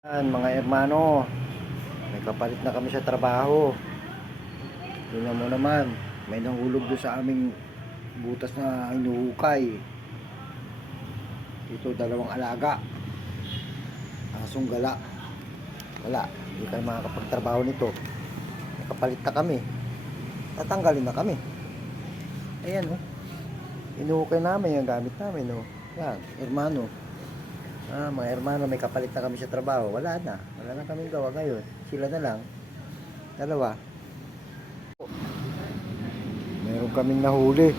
Mga hermano, may kapalit na kami sa trabaho. Tingnan mo naman, may nahulog doon sa aming butas na inuhukay. Ito, dalawang alaga. Asong gala. Wala, hindi kayo makakapagtrabaho nito. May kapalit na kami. Tatanggalin na kami. Ayan, oh. Inuhukay namin yung gamit namin, oh. Yan, hermano. Mga hermano, may kapalit na kami sa trabaho. Wala na kaming gawa ngayon. Sila na lang. Dalawa. Meron kaming nahuli.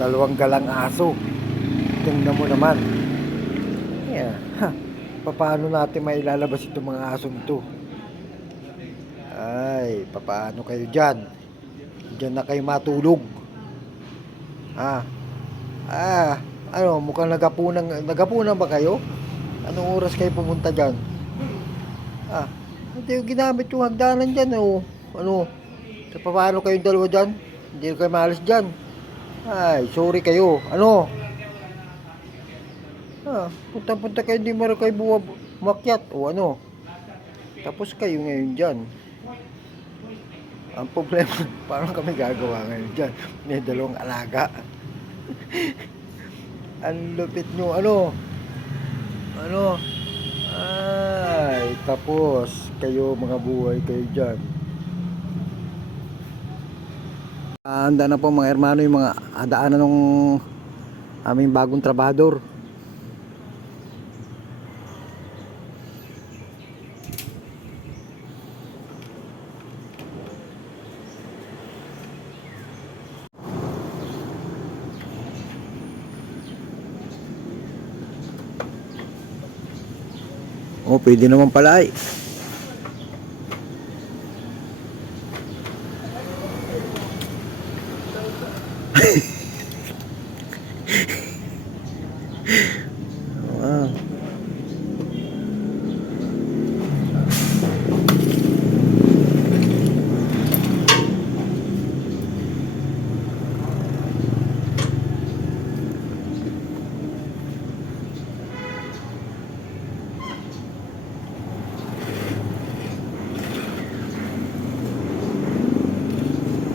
Dalawang galang aso. Tingnan mo naman. Yeah. Paano natin mailalabas itong mga asong ito? Ay, paano kayo dyan? Dyan na kayo matulog. Ano, mukhang nagapunan ba kayo? Anong oras kayo pumunta dyan? Hindi yung ginamit yung hagdanan dyan, oh. Ano? So, paano kayong dalawa dyan? Hindi kayo maalis dyan. Ay, sorry kayo. Ano? Punta-punta kayo, hindi mo rin kayo bumakyat. O ano? Tapos kayo ngayon dyan. Ang problema, parang kami gagawa ngayon dyan. May dalawang alaga. Ang lupit nyo, ano? Ay, tapos kayo mga buhay kayo dyan. Handa na po mga hermano yung mga adaanan ng aming bagong trabador. Oh, pwede naman pala ay. Ah.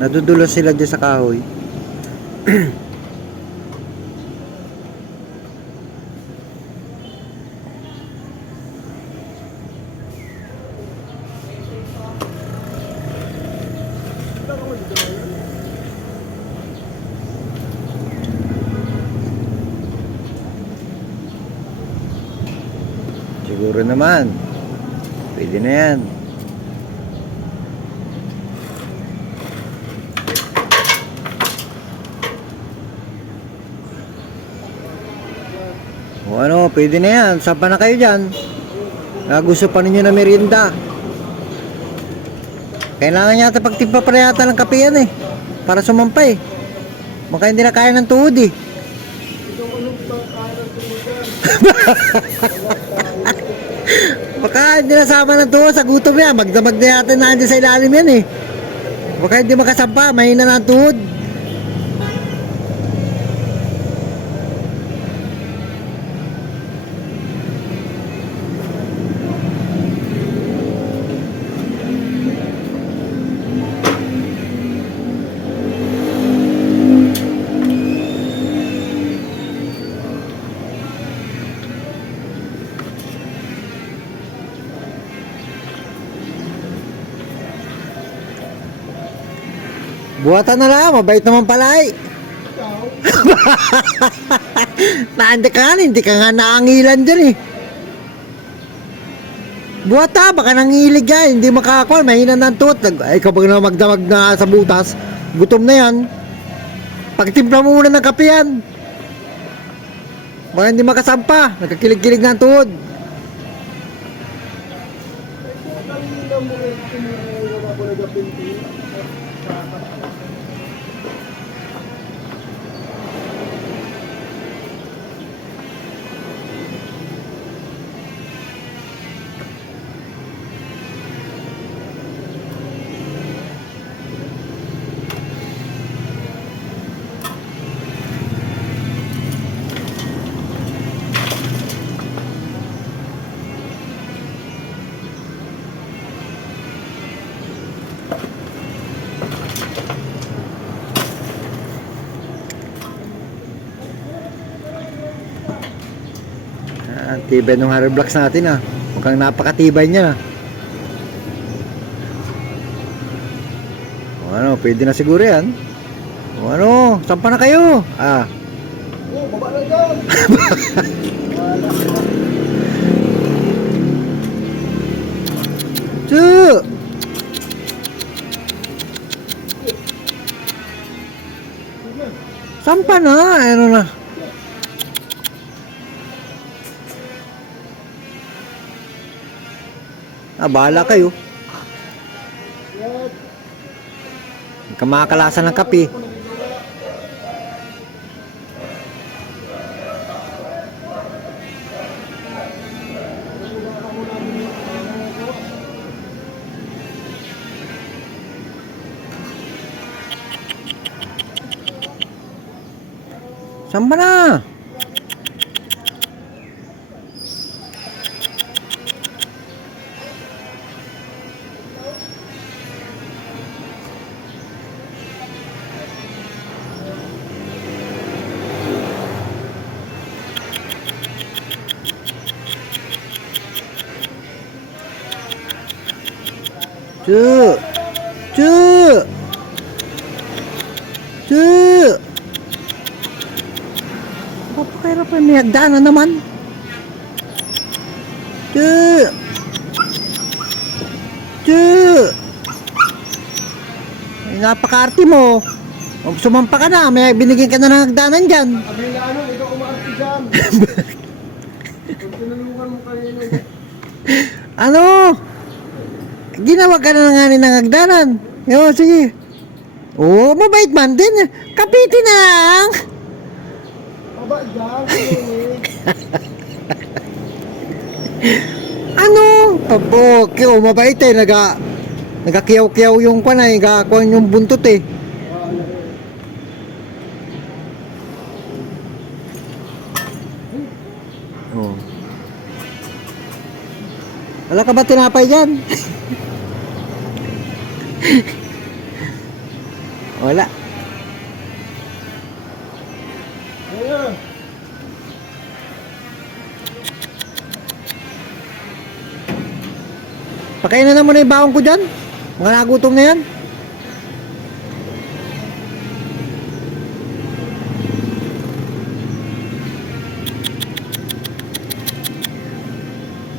Nadudulas sila dyan sa kahoy. Siguro naman. Pwede na yan. O ano, pwede na yan. Saan pa na kayo dyan? Gusto pa ninyo na merienda. Kailangan yata pagtimpa pa yata ng kape yan eh. Para sumampay. Baka hindi na kaya ng tuhod eh. Baka hindi nasama ng tuhod sa gutom yan. Magdamag na yata na sa ilalim yan eh. Baka hindi makasampa. Mahina na ang tuhod. Buhatan na lang, mabait naman pala eh. Naanda ka nga, hindi ka nga naangilan dyan eh. Buhata, baka nangilig ka, hindi makakakuha, mahina ng tuhod. Ay, kapag na magdamag na sa butas, gutom na yan. Pagtimpla mo muna ng kape yan. Baka hindi makasampa, nagkakilig-kilig na ang tuhod. Tibay ng Harry Blocks natin ah. Mukhang napakatibay niya na. O ano, pwede na siguro yan. O ano, saan pa na kayo? Ah. Oh, baba na dyan. Wala. Tsu! Saan pa na? Ano na? Ah, bahala kayo. Yan. Kamakalasan ng kape. Saan ba na? Cu! Cu! Cu! Papakahirapan, may hagdanan naman. Cu! Cu! Ay, napaka-arte mo. Sumampa ka na, may binigyan ka na ng hagdanan dyan. Kabila ano, ikaw umaarti dyan. Kung tinulungan mo kanino. Ano? Ginawa ka na nga ng hagdanan. Yo, sige. Oo, mabait man din. Kapitin na lang. Baba dyan. Ano? Abo, kiyo, mabait eh. Nagakiyaw-kiyaw yung kanay. Nagakuhan yung buntot eh. Oh. Wala ka ba tinapay dyan? Wala. Ayan. Pakainin na muna yung baon ko dyan. Mga nagutom na yan.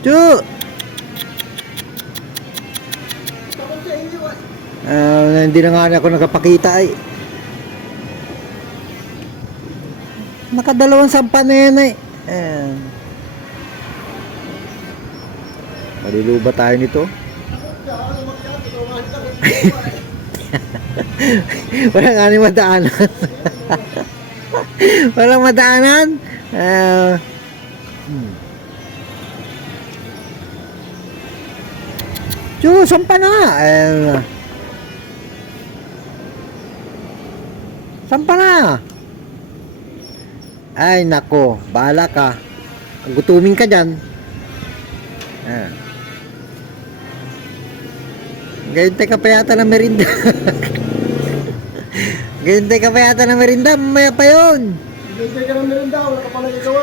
Chu! Hindi na nga ako nakapakita ay. Nakadalawang sampa na yan ay. Maluluba tayo nito. Walang nga ni madaanan. Walang madaanan. Chu, sampa na. Sampa na. Ay, nako. Bahala ka. Gutumin ka dyan. Gayintay ka pa yata ng merinda. Gayintay ka pa yata ng merinda. Mamaya pa yun. Hintay ka ng merinda. Wala ka pala igawa.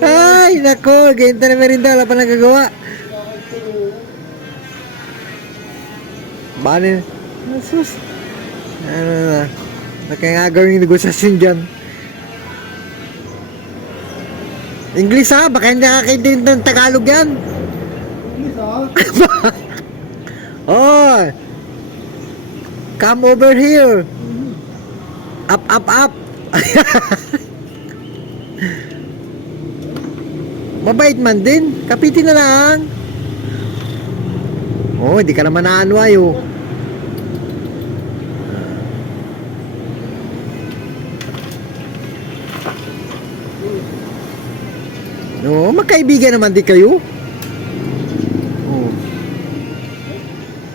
Ay, nako. Gayintay ng merinda. Wala pa nagagawa. Bani. Sus. Ano na. Kaya nga gawing negosasyon dyan. English ha? Baka hindi nakakaintindi ng Tagalog yan. English ha? Oh. Come over here. Up, up, up. Mabait man din. Kapitin na lang. Oh, hindi ka naman naanway oh. No, magkaibigan naman di kayo. Oh.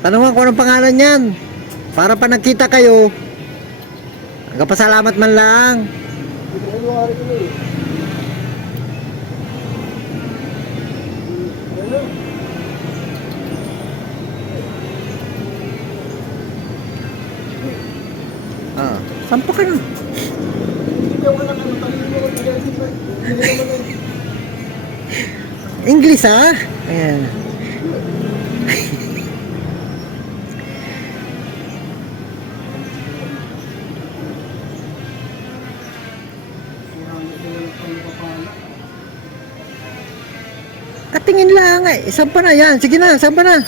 Tanungan ko anong pangalan niyan. Para pa nagkita kayo. Nagpasalamat man lang. Ito ko luwari ko eh. Ano? Sampo ka na. English ha? Ayan. Katingin lang eh. Saan pa na yan? Sige na, saan pa na?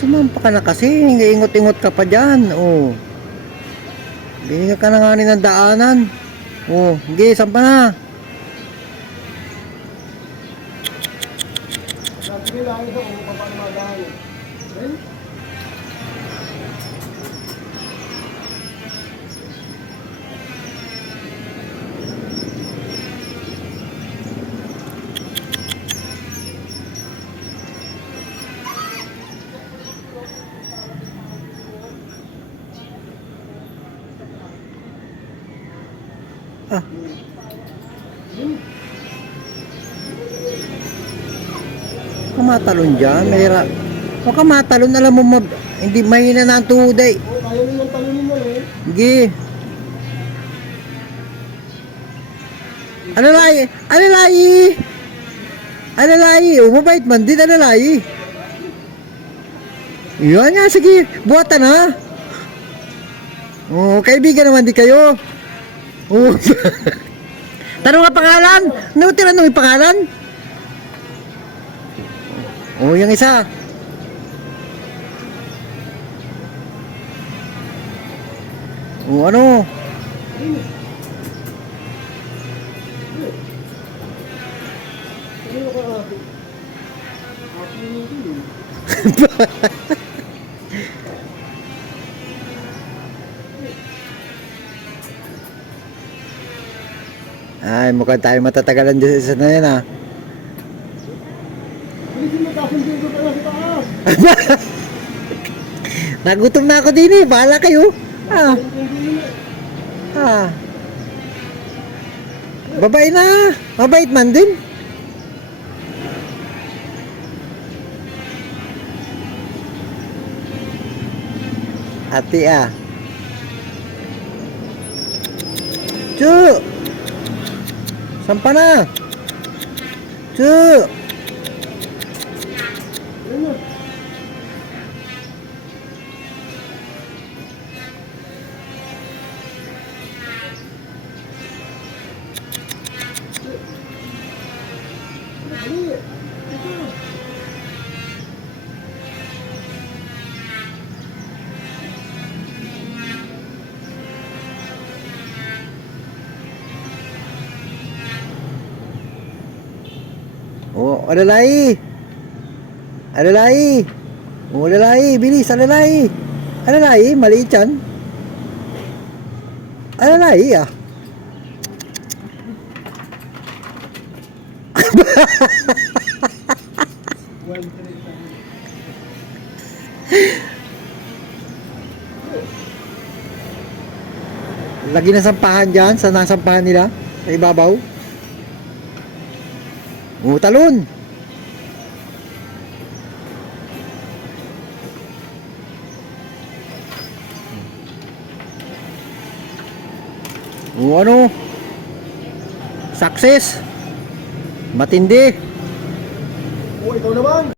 Sumampa ka na kasi, ingot-ingot ka pa dyan, oh. Binigyan ka na nga ng daanan. Oh, sige, saan pa na? Sige lang ito kung paano magahan. Okay? Ah. Kumatalon dyan, mahirap. Huwag ka matalon, alam mo, hindi mahina na ang tuhod eh. Oh, kaya nilang talunin mo eh. Sige. Alalay! Alalay! Alalay! Oh, mabait man din, alalay. Yan nga, sige. Buhatan ha. Oh, kaibigan naman di kayo. Oh. Tanong nga pangalan? Ano tinanong yung pangalan? Oh, yung isa. Oh, ano? Ano ka ate? Ate mo din. Ay, mukhang tayo matatagalan dyan sa na yan ah. Bilisin mo tapos dito ka na sa taas. Nagutom na ako din eh. Bahala kayo. Ah. Ah. Babae na. Mabait man din. Ate ah. Chu. Sampa na. Chu. Yan na. Dali. Ito. Oh, alalay. Alalay. Oh, alalay. Bilis, alalay. Alalay, maliit yan. Alalay ah. Lagi na sampahan dyan sa nasampahan nila sa ibabaw. Oh, talon. Oh, ano? Success. Matindi. Oh, ikaw naman.